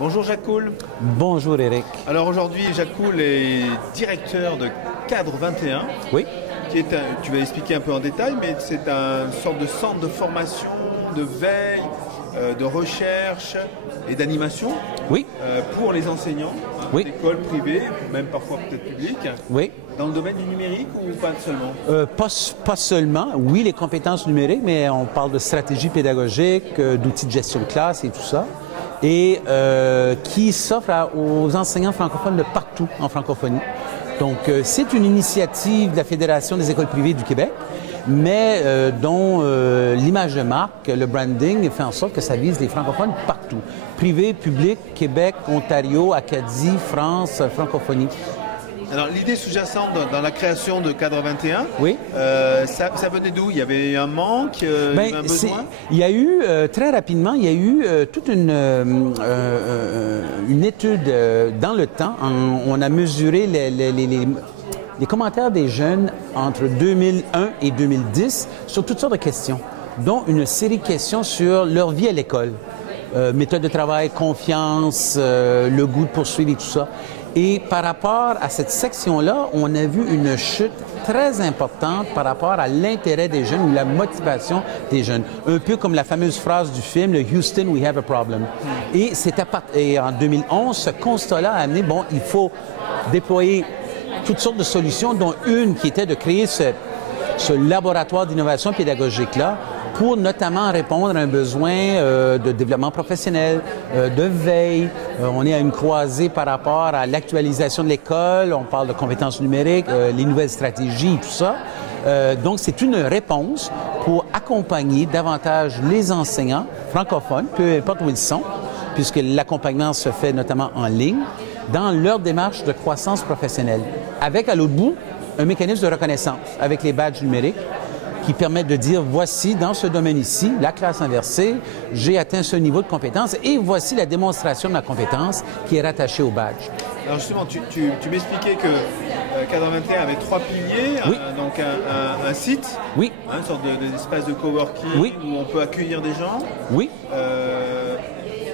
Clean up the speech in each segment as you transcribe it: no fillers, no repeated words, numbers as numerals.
Bonjour Jacques Coul. Bonjour Eric. Alors aujourd'hui, Jacques Coul est directeur de Cadre 21. Oui. Qui est tu vas expliquer un peu en détail, mais c'est une sorte de centre de formation, de veille, de recherche et d'animation. Oui. Pour les enseignants, oui. d'écoles privées, même parfois peut-être publiques. Oui. Dans le domaine du numérique ou pas seulement? Pas seulement. Oui, les compétences numériques, mais on parle de stratégie pédagogique, d'outils de gestion de classe et tout ça. Et qui s'offre aux enseignants francophones de partout en francophonie. Donc, c'est une initiative de la Fédération des écoles privées du Québec, mais dont l'image de marque, le branding, fait en sorte que ça vise les francophones partout. Privé, public, Québec, Ontario, Acadie, France, francophonie. Alors, l'idée sous-jacente dans la création de Cadre 21, oui. Ça venait d'où? Il y avait un manque, un besoin? Il y a eu, très rapidement, il y a eu toute une étude dans le temps. On a mesuré les commentaires des jeunes entre 2001 et 2010 sur toutes sortes de questions, dont une série de questions sur leur vie à l'école. Méthode de travail, confiance, le goût de poursuivre et tout ça. Et par rapport à cette section-là, on a vu une chute très importante par rapport à l'intérêt des jeunes ou la motivation des jeunes. Un peu comme la fameuse phrase du film, le « Houston, we have a problem ». Et en 2011, ce constat-là a amené, bon, il faut déployer toutes sortes de solutions, dont une qui était de créer ce laboratoire d'innovation pédagogique-là, pour notamment répondre à un besoin de développement professionnel, de veille. On est à une croisée par rapport à l'actualisation de l'école, on parle de compétences numériques, les nouvelles stratégies, tout ça. Donc, c'est une réponse pour accompagner davantage les enseignants francophones, peu importe où ils sont, puisque l'accompagnement se fait notamment en ligne, dans leur démarche de croissance professionnelle, avec à l'autre bout un mécanisme de reconnaissance avec les badges numériques, qui permettent de dire, voici, dans ce domaine ici, la classe inversée, j'ai atteint ce niveau de compétence et voici la démonstration de ma compétence qui est rattachée au badge. Alors justement, tu m'expliquais que Cadre 21 avait 3 piliers, oui. Donc un site, oui. Une sorte d'espace de coworking oui. où on peut accueillir des gens. Oui.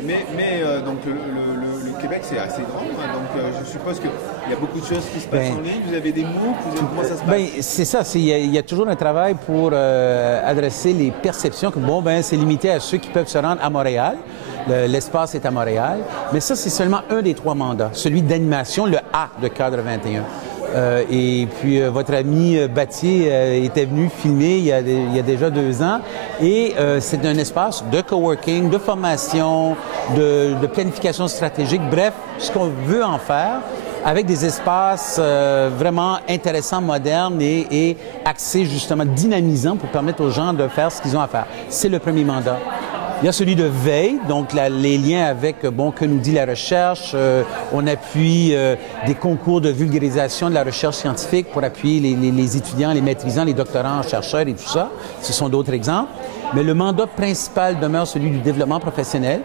Donc le Québec c'est assez grand, donc je suppose qu'il y a beaucoup de choses qui se passent en ligne. Vous avez des MOOC, comment ça se passe? C'est ça, il y a toujours un travail pour adresser les perceptions que c'est limité à ceux qui peuvent se rendre à Montréal. L'espace est à Montréal, mais ça c'est seulement un des 3 mandats, celui d'animation, le A de Cadre 21. Et puis votre ami Battier était venu filmer il y a déjà 2 ans et c'est un espace de coworking, de formation, de planification stratégique, bref, ce qu'on veut en faire avec des espaces vraiment intéressants, modernes et axés justement, dynamisants pour permettre aux gens de faire ce qu'ils ont à faire. C'est le premier mandat. Il y a celui de veille, donc les liens avec, que nous dit la recherche. On appuie des concours de vulgarisation de la recherche scientifique pour appuyer les étudiants, les maîtrisants, les doctorants, chercheurs et tout ça. Ce sont d'autres exemples. Mais le mandat principal demeure celui du développement professionnel,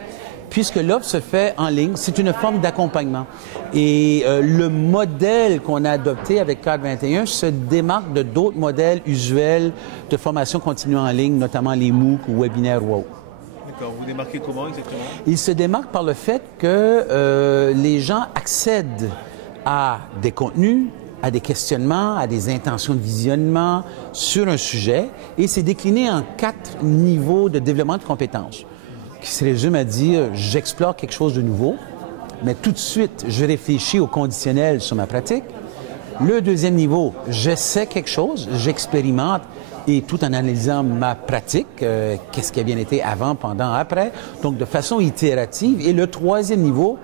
puisque l'offre se fait en ligne. C'est une forme d'accompagnement. Et le modèle qu'on a adopté avec Cadre 21 se démarque de d'autres modèles usuels de formation continue en ligne, notamment les MOOC ou webinaires WOW. D'accord. Vous démarquez comment exactement? Il se démarque par le fait que les gens accèdent à des contenus, à des questionnements, à des intentions de visionnement sur un sujet, et c'est décliné en 4 niveaux de développement de compétences, qui se résument à dire « j'explore quelque chose de nouveau », mais tout de suite, je réfléchis au conditionnel sur ma pratique. Le deuxième niveau, j'essaie quelque chose, j'expérimente, et tout en analysant ma pratique, qu'est-ce qui a bien été avant, pendant, après, donc de façon itérative. Et le troisième niveau,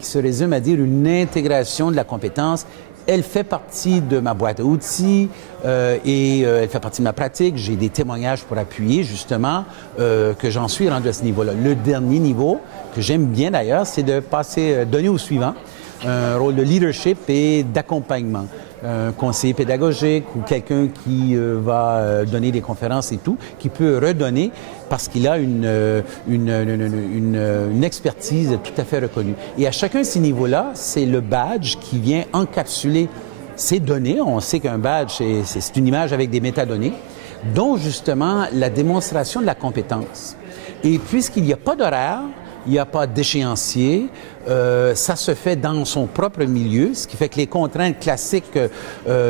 qui se résume à dire une intégration de la compétence, elle fait partie de ma boîte à outils et elle fait partie de ma pratique. J'ai des témoignages pour appuyer justement que j'en suis rendu à ce niveau-là. Le dernier niveau, que j'aime bien d'ailleurs, c'est de donner au suivant un rôle de leadership et d'accompagnement. Un conseiller pédagogique ou quelqu'un qui va donner des conférences et tout, qui peut redonner parce qu'il a une expertise tout à fait reconnue. Et à chacun de ces niveaux-là, c'est le badge qui vient encapsuler ces données. On sait qu'un badge, c'est une image avec des métadonnées, dont justement la démonstration de la compétence. Et puisqu'il n'y a pas d'horaire, il n'y a pas d'échéancier. Ça se fait dans son propre milieu, ce qui fait que les contraintes classiques,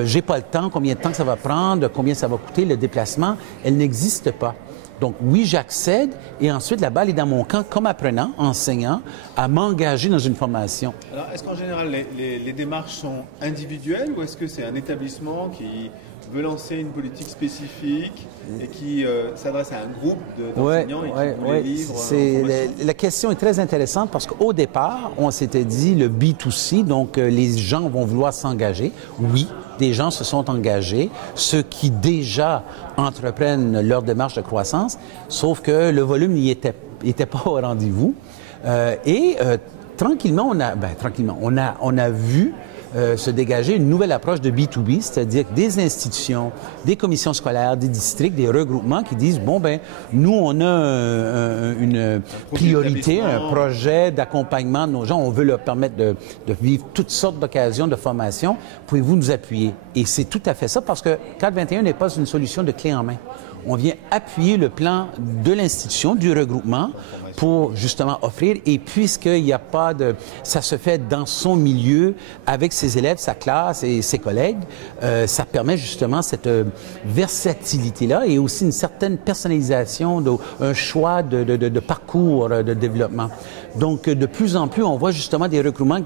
j'ai pas le temps, combien de temps ça va prendre, combien ça va coûter, le déplacement, elles n'existent pas. Donc oui, j'accède et ensuite la balle est dans mon camp comme apprenant, enseignant, à m'engager dans une formation. Alors, est-ce qu'en général, les démarches sont individuelles ou est-ce que c'est un établissement qui veut lancer une politique spécifique et qui s'adresse à un groupe d'enseignants et qui vous les livre la question est très intéressante parce qu'au départ, on s'était dit le B2C, donc les gens vont vouloir s'engager. Oui, des gens se sont engagés, ceux qui déjà entreprennent leur démarche de croissance, sauf que le volume n'y était pas au rendez-vous. Tranquillement, on a vu se dégager une nouvelle approche de B2B, c'est-à-dire que des institutions, des commissions scolaires, des districts, des regroupements qui disent, bon, ben nous, on a une priorité, un projet d'accompagnement de nos gens, on veut leur permettre de vivre toutes sortes d'occasions de formation, pouvez-vous nous appuyer? Et c'est tout à fait ça, parce que 421 n'est pas une solution de clé en main. On vient appuyer le plan de l'institution, du regroupement, pour justement offrir. Et puisqu'il n'y a pas de... Ça se fait dans son milieu, avec ses élèves, sa classe et ses collègues, ça permet justement cette versatilité-là et aussi une certaine personnalisation, un choix de parcours de développement. Donc, de plus en plus, on voit justement des regroupements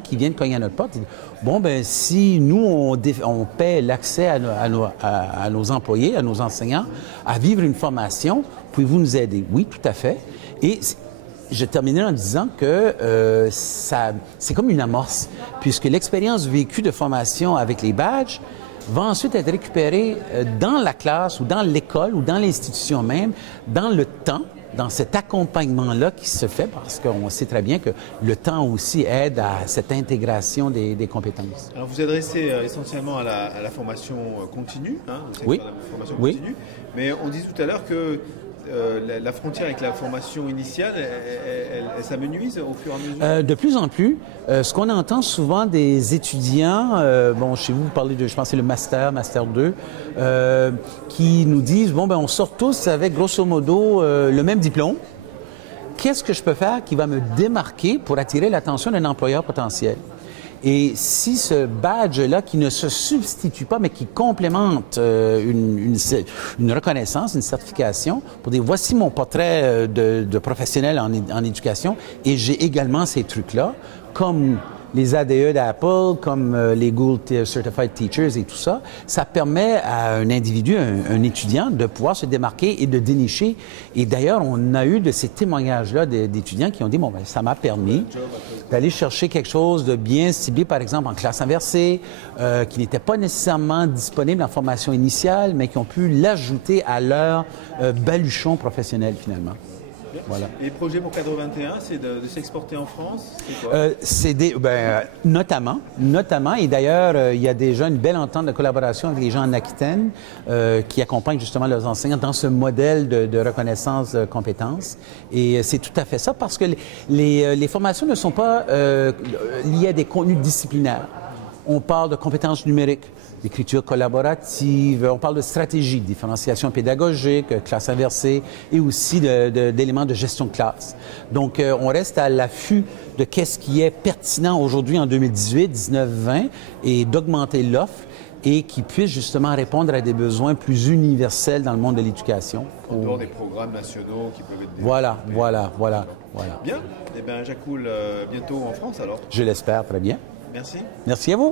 qui viennent cogner à notre porte. Bon, ben si nous, on paie l'accès à nos employés, à nos enseignants, à vivre une formation, pouvez-vous nous aider? Oui, tout à fait. Et je terminerai en disant que c'est comme une amorce, puisque l'expérience vécue de formation avec les badges va ensuite être récupérée dans la classe ou dans l'école ou dans l'institution même, dans le temps, dans cet accompagnement-là qui se fait, parce qu'on sait très bien que le temps aussi aide à cette intégration des compétences. Alors, vous adressez essentiellement à la formation continue, hein, oui. La formation continue, mais on dit tout à l'heure que la frontière avec la formation initiale, elle s'amenuise au fur et à mesure? De plus en plus. Ce qu'on entend souvent des étudiants, chez vous, vous parlez de, je pense, c'est le Master 2, qui nous disent, bon, ben on sort tous avec, grosso modo, le même diplôme. Qu'est-ce que je peux faire qui va me démarquer pour attirer l'attention d'un employeur potentiel? Et si ce badge-là, qui ne se substitue pas, mais qui complémente une reconnaissance, une certification, pour dire voici mon portrait de professionnel en éducation, et j'ai également ces trucs-là, comme les ADE d'Apple, comme les Google Certified Teachers et tout ça, ça permet à un individu, un étudiant, de pouvoir se démarquer et de dénicher. Et d'ailleurs, on a eu de ces témoignages-là d'étudiants qui ont dit, bon, ben, ça m'a permis d'aller chercher quelque chose de bien ciblé, par exemple, en classe inversée, qui n'était pas nécessairement disponible en formation initiale, mais qui ont pu l'ajouter à leur baluchon professionnel, finalement. Voilà. Et le projet pour 421, c'est de s'exporter en France? C'est quoi? Notamment, et d'ailleurs, il y a déjà une belle entente de collaboration avec les gens en Aquitaine qui accompagnent justement leurs enseignants dans ce modèle de reconnaissance de compétences. Et c'est tout à fait ça, parce que les formations ne sont pas liées à des contenus disciplinaires. On parle de compétences numériques, d'écriture collaborative, on parle de stratégie, de différenciation pédagogique, classe inversée et aussi d'éléments de gestion de classe. Donc, on reste à l'affût de qu'est-ce qui est pertinent aujourd'hui en 2018, 19, 20 et d'augmenter l'offre et qui puisse justement répondre à des besoins plus universels dans le monde de l'éducation. En dehors des programmes nationaux qui peuvent être développés. Voilà. Bien. Eh bien, Jacques Coul, bientôt en France alors? Je l'espère, très bien. Merci. Merci à vous.